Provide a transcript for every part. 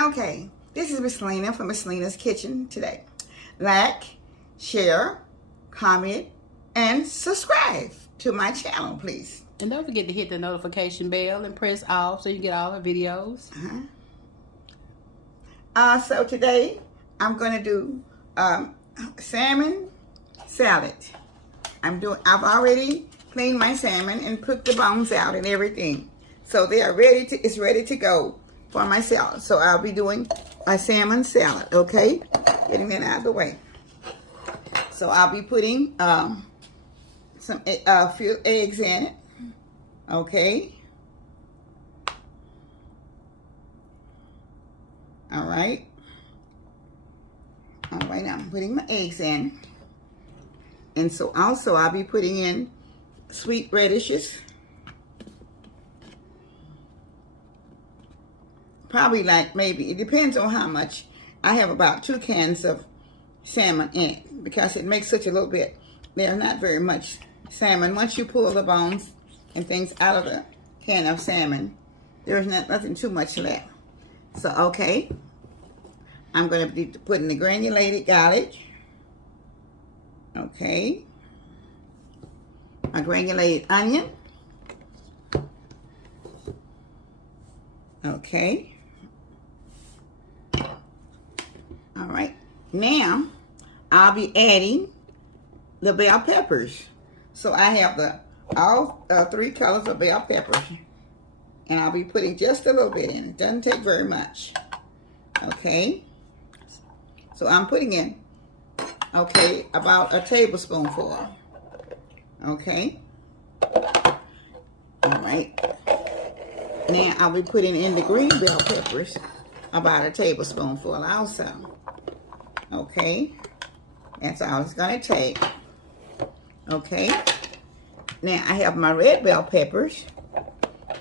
Okay, this is Miss Lena from Miss Lena's Kitchen today. Like, share, comment, and subscribe to my channel, please. And don't forget to hit the notification bell and press all so you can get all our videos. So today I'm going to do salmon salad. I've already cleaned my salmon and put the bones out and everything. So they are ready to, it's ready to go for my salad. So I'll be doing a salmon salad, okay? Getting that out of the way. So I'll be putting a few eggs in it, okay? All right, I'm putting my eggs in. And so also I'll be putting in sweet radishes. Probably like maybe, it depends on how much. I have about 2 cans of salmon in it because it makes such a little bit. There's not very much salmon. Once you pull the bones and things out of the can of salmon, there's nothing too much left. So, okay, I'm going to be putting the granulated garlic. Okay. My granulated onion. Okay. All right. Now, I'll be adding the bell peppers. So I have all 3 colors of bell peppers. And I'll be putting just a little bit in. It doesn't take very much. Okay. So I'm putting in, okay, about a tablespoonful. Okay. All right. Now I'll be putting in the green bell peppers, about a tablespoonful also. Okay. That's all it's going to take. Okay. Now I have my red bell peppers.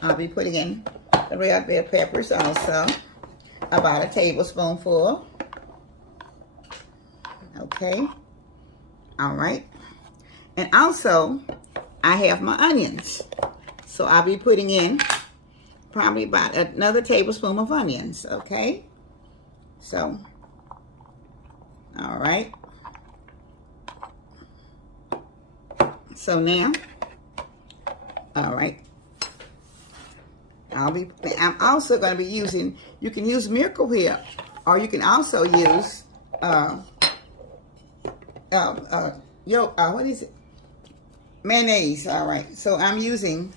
I'll be putting in the red bell peppers also, about a tablespoonful. Okay. All right. And also, I have my onions. So I'll be putting in probably about another tablespoon of onions. Okay. So, all right. So now, all right. I'm also going to be using, you can use Miracle Whip, or you can also use, what is it? Mayonnaise. All right. So I'm using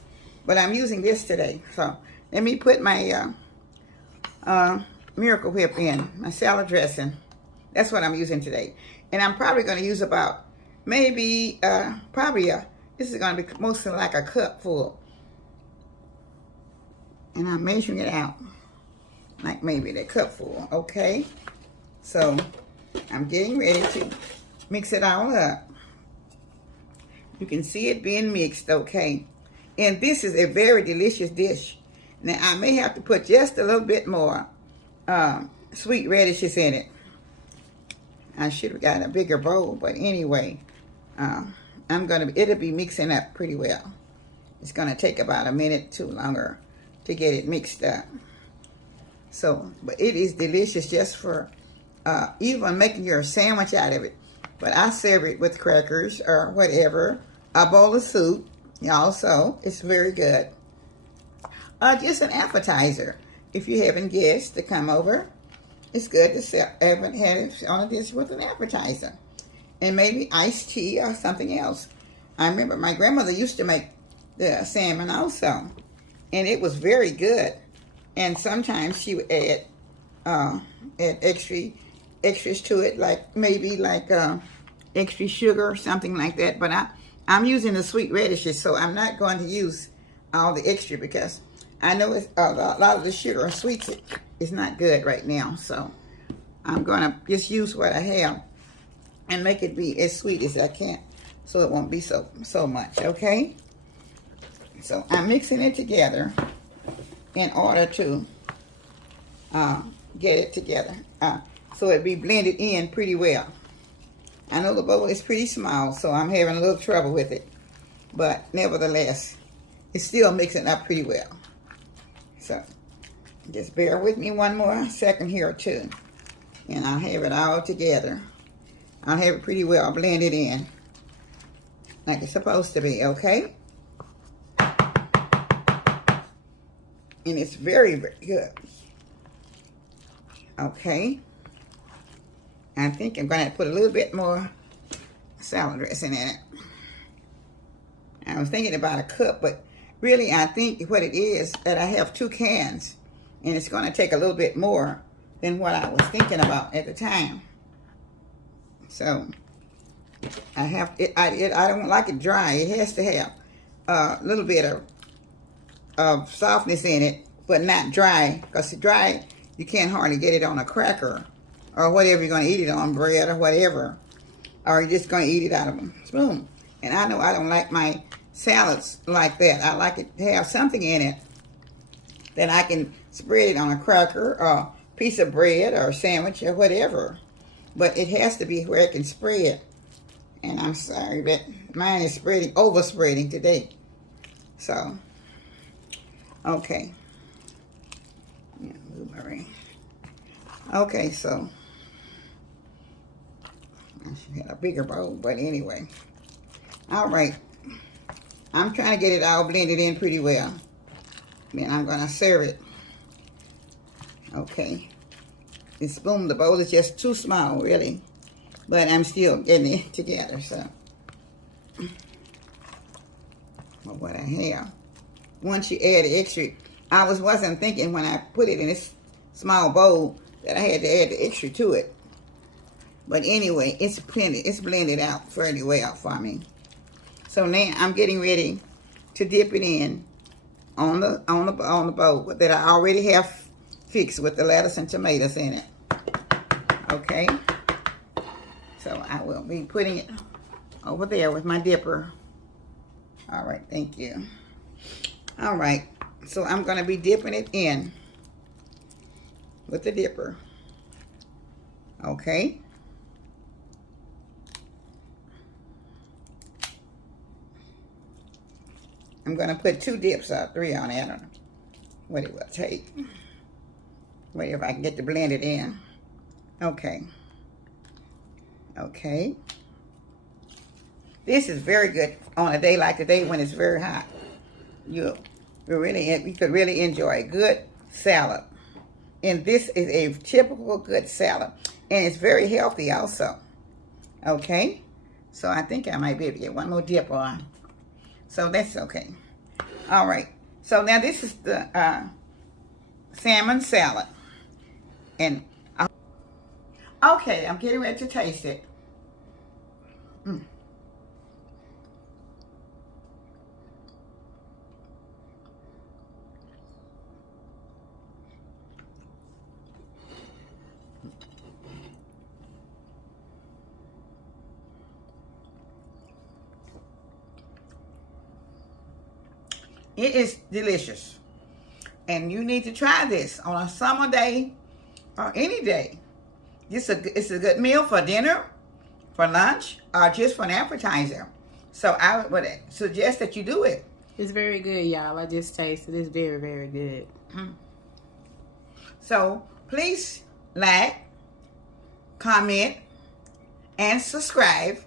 this today. So let me put my Miracle Whip in, my salad dressing. That's what I'm using today. And I'm probably going to use about, maybe, this is going to be mostly like a cup full. And I'm measuring it out, like maybe the cup full, okay? So I'm getting ready to mix it all up. You can see it being mixed, okay? And this is a very delicious dish. Now I may have to put just a little bit more sweet radishes in it. I should have got a bigger bowl, but anyway, it'll be mixing up pretty well. It's gonna take about a minute too longer to get it mixed up. So, but it is delicious just for even making your sandwich out of it. But I serve it with crackers or whatever, a bowl of soup. Also, it's very good. Just an appetizer. If you haven't guests to come over, it's good to have it on a dish with an appetizer. And maybe iced tea or something else. I remember my grandmother used to make the salmon also. And it was very good. And sometimes she would add extras to it, like maybe extra sugar or something like that. But I'm using the sweet radishes, so I'm not going to use all the extra because I know it's, a lot of the sugar and sweets is not good right now. So I'm going to just use what I have and make it be as sweet as I can, so it won't be so much. Okay. So I'm mixing it together in order to get it together so it be blended in pretty well. I know the bowl is pretty small, so I'm having a little trouble with it. But nevertheless, it's still mixing up pretty well. So Just bear with me one more second here or two. And I'll have it all together. I'll have it pretty well blended in. Like it's supposed to be, okay? And it's very, very good. Okay. I think I'm going to put a little bit more salad dressing in it. I was thinking about a cup, but really I think what it is that I have 2 cans. And it's going to take a little bit more than what I was thinking about at the time. So I have it. I don't like it dry. It has to have a little bit of softness in it, but not dry. Because dry, you can't hardly get it on a cracker or whatever you're going to eat it on, bread or whatever. Or you're just going to eat it out of a spoon. And I know I don't like my salads like that. I like it to have something in it that I can spread it on a cracker or a piece of bread or a sandwich or whatever. But it has to be where it can spread. And I'm sorry, but mine is overspreading today. So, okay. Yeah, blueberry. Okay, so I should have a bigger bowl, but anyway. All right. I'm trying to get it all blended in pretty well. Then I'm going to serve it. Okay. This spoon, the bowl is just too small, really. But I'm still getting it together, so. Well, what I have. Once you add the extra, I wasn't thinking when I put it in this small bowl that I had to add the extra to it. But anyway, it's blended out fairly well for me. So now I'm getting ready to dip it in on the bowl that I already have fixed with the lettuce and tomatoes in it. Okay. So I will be putting it over there with my dipper. All right, thank you. All right, so I'm going to be dipping it in with the dipper. Okay. I'm going to put 2 dips or 3 on it. I don't know what it will take. Wait if I can get to blend it in. Okay. Okay. This is very good on a day like today when it's very hot. You could really enjoy a good salad. And this is a typical good salad. And it's very healthy also. Okay. So I think I might be able to get one more dip on. So that's okay. All right. So now this is the salmon salad. And okay, I'm getting ready to taste it. It is delicious. And you need to try this on a summer day or any day. It's a good meal for dinner, for lunch, or just for an appetizer. So I would suggest that you do it. It's very good, y'all. I just tasted it. It's very, very good. So please like, comment, and subscribe